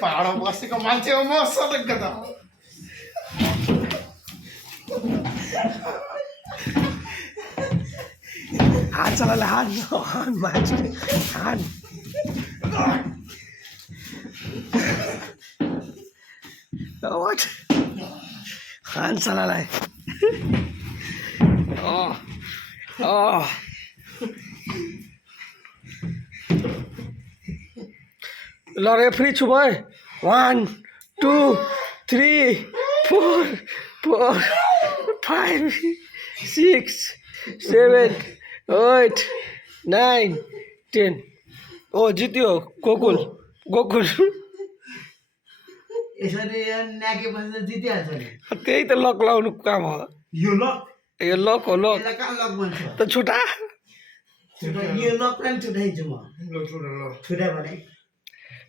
पाहाडमा बसेको मान्छे हो म सतर्क त हात चलाले हात हात मान्छे हात What? हात चलालाई ल रेफ्री छु भाइ 1 2 3 4 5 6 7 8 9 10 ओ जित्यो गोकुल गोकुल यसरी नाकेपछि जितिहाल्छ नि त्यही त लक लाउनु काम हो यो लक यो लक हो लक यसलाई कहाँ लक भन्छ त छुटा यो लक पनि छुटाइदिन्छु म छुटायो भने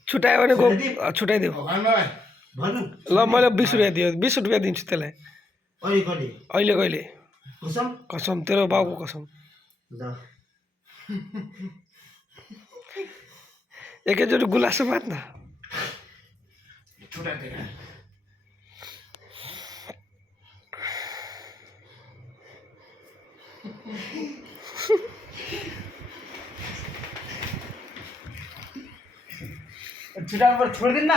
छुटायो भने छुटाइदियो भन्नु ल मैले 20 रुपियाँ दियो 20 रुपियाँ दिन्छु त्यसलाई अहिले कहिले अहिले कहिले कसम कसम तेरो बाबुको कसम ल एकैचोटि गुलासो मात्र छुटाइदिएर छुटाउनु छोडिदिन्न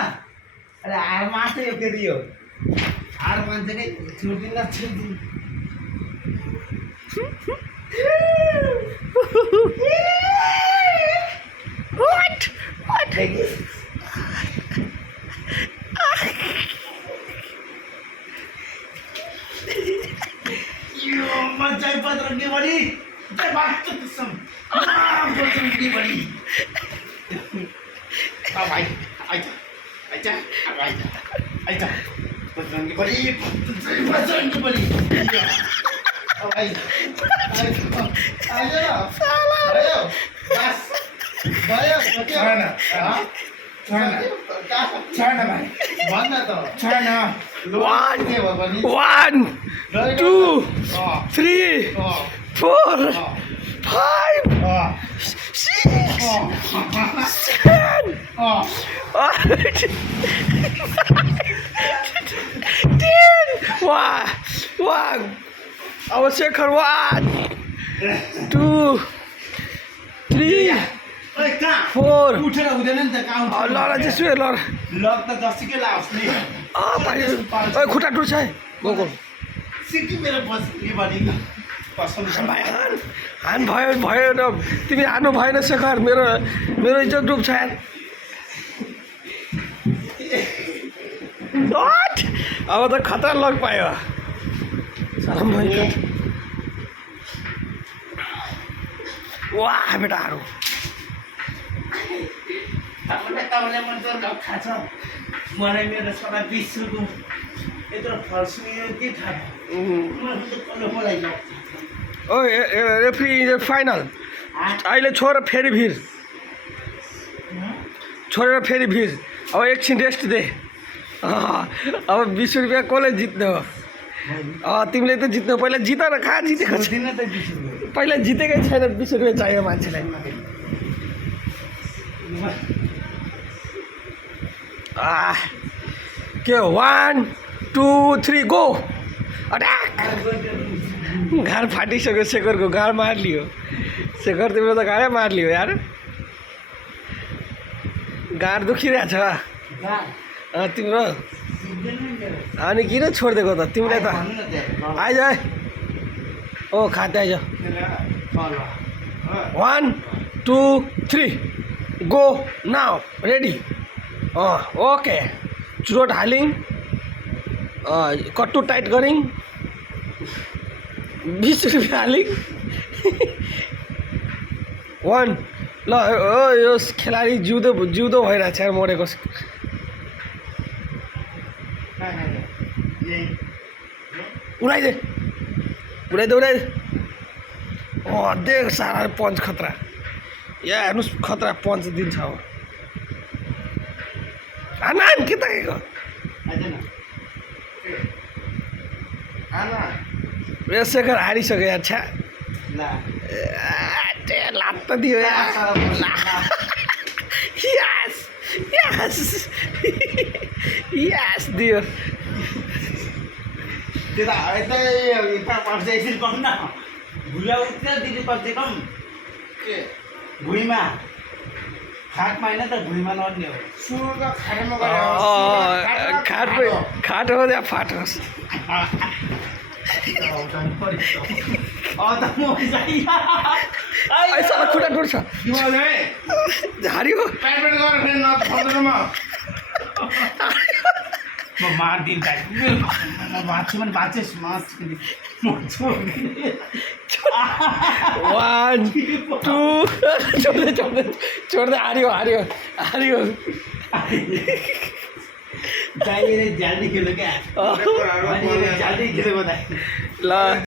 अरे हार मात्रै हो फेरि यो हार मान्छे नै छोडिदिन्न What? What? यो मजाइ पत्र के बढी जय बात कसम कसम के बढी आ भाइ आइज आइज आइज आइज पत्र के बढी जय बात के बढी आइज आइज आइज न भयो बस भयो छैन छैन भाइ भन्न त छैन 1 2 3 4 5 6 7 8 10 1 अब शेखर 1 2 3 4 उठेर हुँदैन नि त कहाँ ल ल त्यसो ल लक त जतिकै लाओस् नि भाइ ओइ खुट्टा टुट्छ है गोकुल सिक्की मेरो बस्ने बढी कसम भाइ हान भयो भयो न तिमी हान्नु भएन शेखर मेरो इज्जत डुब्छ यार अब त खतरा लग पायो सालम भयो वाह बेटाहरू तपाईँलाई मन त थाहा छ मलाई मेरो छोरा 20 रुपियाँ यत्रो फर्स्ने के थाहा मलाई ओ रेफ्री फाइनल अहिले छोरा फेरि भिर छोडेर फेरि भिर अब एकछिन रेस्ट दे अब 20 रुपियाँ कसले जित्ने हो तिमीले त जित्नु पहिला जित न कहाँ जितेको छ पहिला जितेकै छैन 20 रुपियाँ चाहियो मान्छेलाई के हो 1 2 3 गो अट्याक घाँड फाटिसक्यो शेखरको घाँड मार्लियो शेखर तिम्रो त घाँडै मार्लियो यार घाँड दुखिरहेछ तिम्रो अनि किन छोडिदिएको त तिमीले त आइज है ओ खाते आइज 1 2 3 गो नाउ रेडी ओके चुरोट हालिङ कट्टु टाइट गरिङ 20 रुपियाँ हालिङ 1 ल यो खेलाडी जिउँदो भइरहेको छ यार मरेको उडाइदे देख सारा पञ्च खतरा या हेर्नुहोस् खतरा पञ्च दिन्छ अब नान के ताकेको यो शेखर हारिसक्यो यार छ्या लात दियो यार यस दियो त्यो त यता पर्छ यसरी कम न भुइँमा उठ्छ दिदी पर्छ कम के भुइँमा खाटमा होइन त भुइँमा नर्ने हो सुरु त खाटमा गएर खाट हो त्यहाँ फाटोस् साला खुट्टा टुट्छ झारी हो प्राइभेट गरेर फेरि नफर्दैन म मार्दिन म बाँच्छु भने बाँचेस् मर्छु 1 2 छोड्दै हारियो जाली खेल्यो क्या जाली खेलेको ल